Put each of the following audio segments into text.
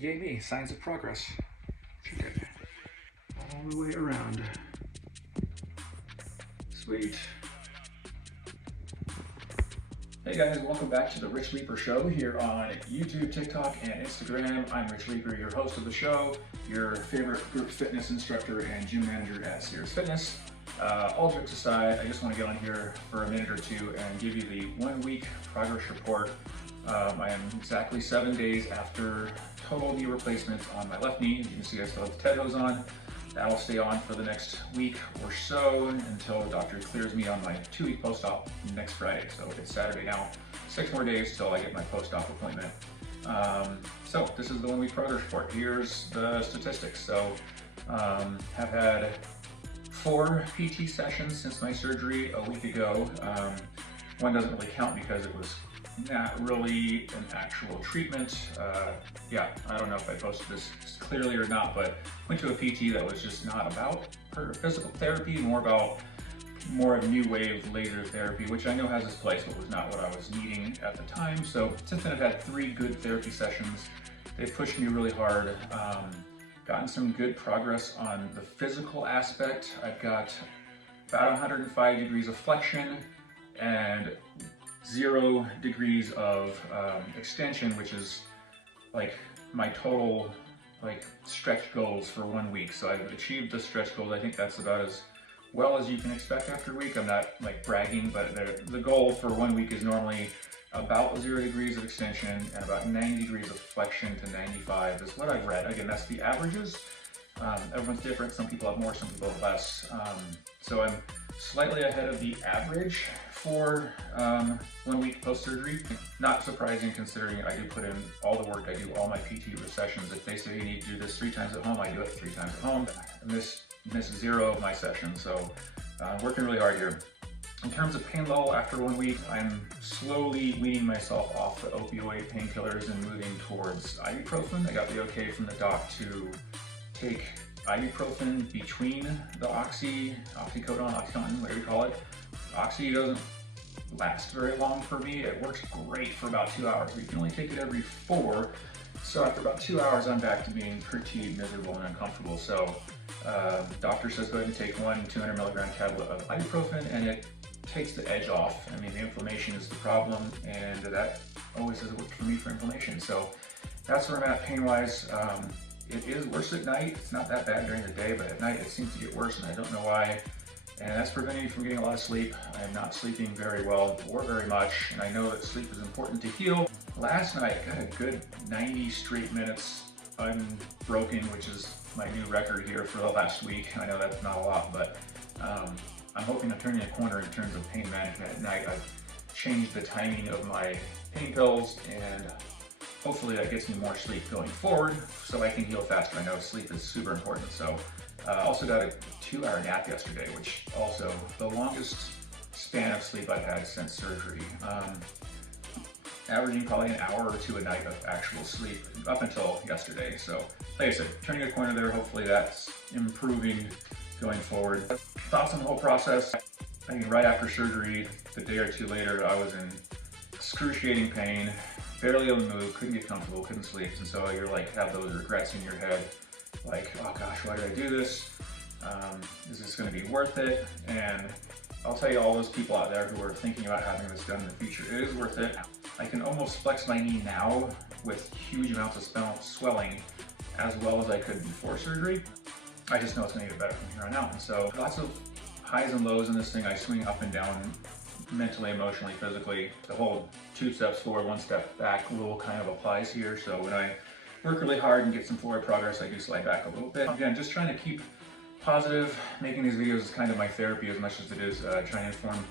Yay me, signs of progress. Okay. All the way around. Sweet. Hey guys, welcome back to the Rich Leeper Show here on YouTube, TikTok, and Instagram. I'm Rich Leeper, your host of the show, your favorite group fitness instructor and gym manager at Sears Fitness. All jokes aside, I just want to get on here for a minute or two and give you the 1 week progress report. I am exactly 7 days after total knee replacement on my left knee. You can see I still have the TED hose on. That will stay on for the next week or so until the doctor clears me on my 2-week post-op next Friday. So it's Saturday now, 6 more days till I get my post-op appointment. So this is the 1 week progress report. Here's the statistics. So have had 4 PT sessions since my surgery a week ago. One doesn't really count because it was not really an actual treatment. Yeah, I don't know if I posted this clearly or not, but went to a PT that was just not about physical therapy, more of a new wave laser therapy, which I know has its place, but was not what I was needing at the time. So since then I've had 3 good therapy sessions. They've pushed me really hard. Gotten some good progress on the physical aspect. I've got about 105 degrees of flexion and 0 degrees of extension, which is like my total stretch goals for 1 week. So I've achieved the stretch goals. I think that's about as well as you can expect after a week. I'm not bragging, but the goal for 1 week is normally about 0 degrees of extension and about 90 degrees of flexion to 95 is what I've read. Again, that's the averages. Everyone's different. Some people have more, some people have less. So I'm slightly ahead of the average for 1 week post-surgery. Not surprising considering I do put in all the work. I do all my PT sessions. If they say you need to do this 3 times at home, I do it 3 times at home. I miss 0 of my sessions, so working really hard here. In terms of pain level after 1 week, I'm slowly weaning myself off the opioid painkillers and moving towards ibuprofen. I got the okay from the doc to take ibuprofen between the oxycodone, whatever you call it. Oxy doesn't last very long for me. It works great for about 2 hours, but you can only take it every 4. So after about 2 hours, I'm back to being pretty miserable and uncomfortable. So doctor says go ahead and take 1 200 milligram tablet of ibuprofen, and it takes the edge off. I mean, the inflammation is the problem, and that always has worked for me for inflammation. So that's where I'm at pain-wise. It is worse at night. It's not that bad during the day, but at night it seems to get worse, and I don't know why. And that's preventing me from getting a lot of sleep. I am not sleeping very well or very much, and I know that sleep is important to heal. Last night I got a good 90 straight minutes unbroken, which is my new record here for the last week. I know that's not a lot, but I'm hoping I'm turning a corner in terms of pain management at night. I've changed the timing of my pain pills, and hopefully that gets me more sleep going forward so I can heal faster. I know sleep is super important. So also got a 2-hour nap yesterday, which also the longest span of sleep I've had since surgery. Averaging probably an hour or 2 a night of actual sleep up until yesterday. So like I said, turning a corner there. Hopefully that's improving going forward. Thoughts on the whole process? I mean, right after surgery, the day or 2 later, I was in excruciating pain, barely able to move, couldn't get comfortable, couldn't sleep. And so you're have those regrets in your head, oh gosh, why did I do this? Is this gonna be worth it? And I'll tell you, all those people out there who are thinking about having this done in the future, it is worth it. I can almost flex my knee now with huge amounts of swelling as well as I could before surgery. I just know it's gonna get better from here on out. And so lots of highs and lows in this thing. I swing up and down mentally, emotionally, physically. The whole 2 steps forward, 1 step back rule kind of applies here. So when I work really hard and get some forward progress, I do slide back a little bit. Again, just trying to keep positive. Making these videos is kind of my therapy as much as it is trying to inform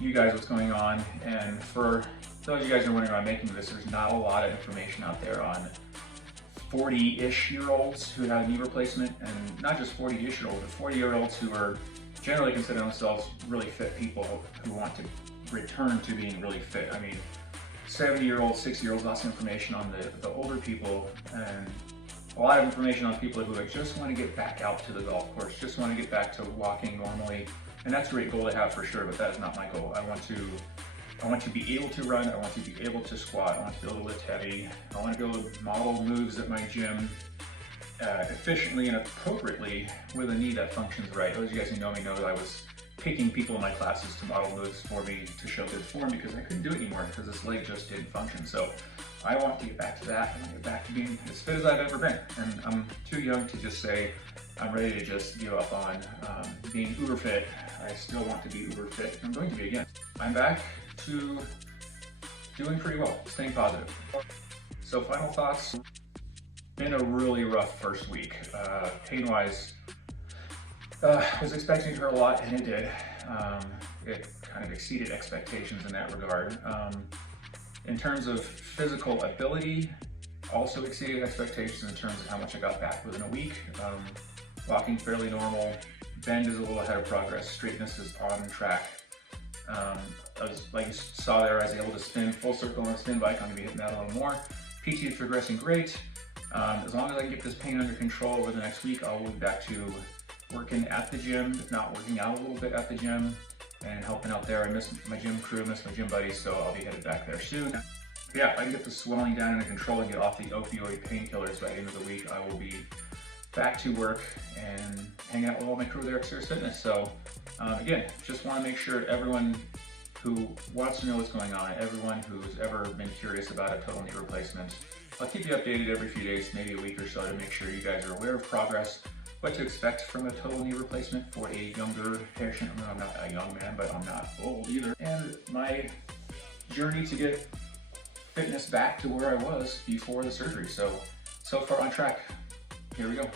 you guys what's going on. And for those of you guys who are wondering why I'm making this, there's not a lot of information out there on 40-ish year olds who have knee replacement, and not just 40-ish year olds, but 40-year-olds who are generally consider themselves really fit people who want to return to being really fit. I mean, 70-year-olds, 60-year-olds, lots of information on the older people, and a lot of information on people who just want to get back out to the golf course, just want to get back to walking normally. And that's a great goal to have for sure, but that is not my goal. I want to I want to be able to run, I want to be able to squat, I want to be able to lift heavy, I want to be able to model moves at my gym efficiently and appropriately with a knee that functions right. Those of you guys who know me know that I was picking people in my classes to model moves for me to show good form because I couldn't do it anymore because this leg just didn't function. So I want to get back to that. I want to get back to being as fit as I've ever been. And I'm too young to just say I'm ready to just give up on being uber fit. I still want to be uber fit. I'm going to be again. I'm back to doing pretty well, staying positive. So final thoughts. Been a really rough first week. Pain-wise, was expecting to hurt a lot, and it did. It kind of exceeded expectations in that regard. In terms of physical ability, also exceeded expectations in terms of how much I got back within a week. Walking fairly normal, bend is a little ahead of progress, straightness is on track. Like you saw there, I was able to spin full circle on a spin bike. I'm gonna be hitting that a little more. PT is progressing great. As long as I can get this pain under control over the next week, I'll be back to working at the gym, if not working out a little bit at the gym and helping out there. I miss my gym crew, miss my gym buddies, so I'll be headed back there soon. But yeah, if I can get the swelling down under control and get off the opioid painkillers by the end of the week, I will be back to work and hang out with all my crew there at Serious Fitness. So again, just want to make sure everyone who wants to know what's going on, everyone who's ever been curious about a total knee replacement, I'll keep you updated every few days, maybe a week or so, to make sure you guys are aware of progress, what to expect from a total knee replacement for a younger patient. I mean, I'm not a young man, but I'm not old either. And my journey to get fitness back to where I was before the surgery. So far on track. Here we go.